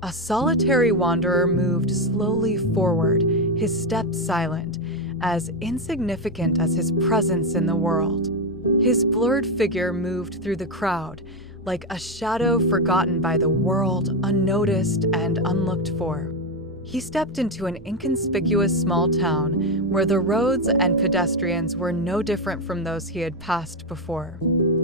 A solitary wanderer moved slowly forward, his steps silent, as insignificant as his presence in the world. His blurred figure moved through the crowd, like a shadow forgotten by the world, unnoticed and unlooked for. He stepped into an inconspicuous small town where the roads and pedestrians were no different from those he had passed before.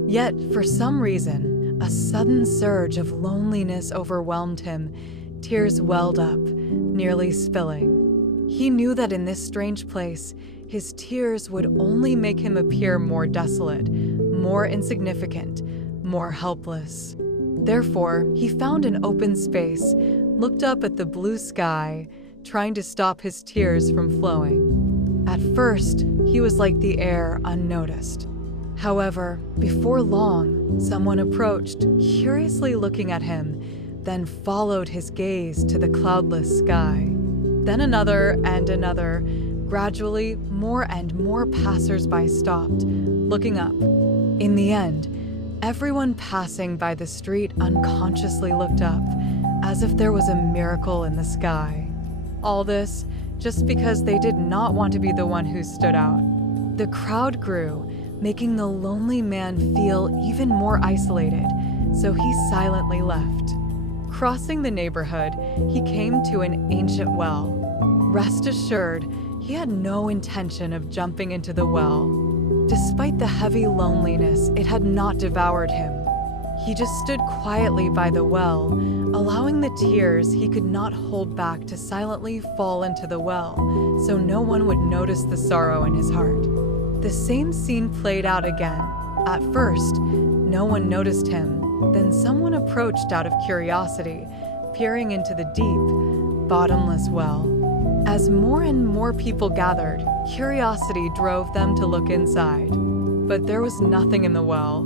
Yet, for some reason, a sudden surge of loneliness overwhelmed him. Tears welled up, nearly spilling. He knew that in this strange place, his tears would only make him appear more desolate, more insignificant, more helpless. Therefore, he found an open space, looked up at the blue sky, trying to stop his tears from flowing. At first, he was like the air, unnoticed. However, before long, someone approached, curiously looking at him, then followed his gaze to the cloudless sky. Then another and another. Gradually, more and more passers-by stopped, looking up. In the end, everyone passing by the street unconsciously looked up, as if there was a miracle in the sky. All this just because they did not want to be the one who stood out. The crowd grew, making the lonely man feel even more isolated, so he silently left. Crossing the neighborhood, he came to an ancient well. Rest assured, he had no intention of jumping into the well. Despite the heavy loneliness, it had not devoured him. He just stood quietly by the well, allowing the tears he could not hold back to silently fall into the well, so no one would notice the sorrow in his heart. The same scene played out again. At first, no one noticed him. Then someone approached out of curiosity, peering into the deep, bottomless well. As more and more people gathered, curiosity drove them to look inside. But there was nothing in the well.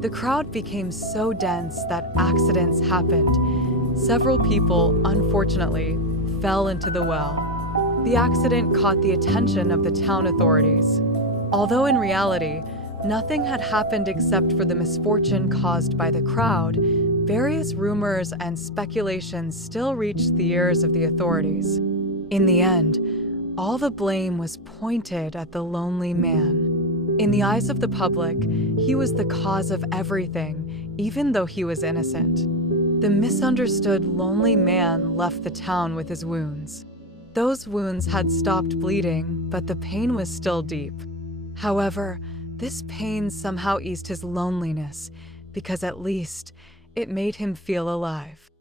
The crowd became so dense that accidents happened. Several people, unfortunately, fell into the well. The accident caught the attention of the town authorities. Although in reality, nothing had happened except for the misfortune caused by the crowd, various rumors and speculations still reached the ears of the authorities. In the end, all the blame was pointed at the lonely man. In the eyes of the public, he was the cause of everything, even though he was innocent. The misunderstood lonely man left the town with his wounds. Those wounds had stopped bleeding, but the pain was still deep. However, this pain somehow eased his loneliness, because at least it made him feel alive.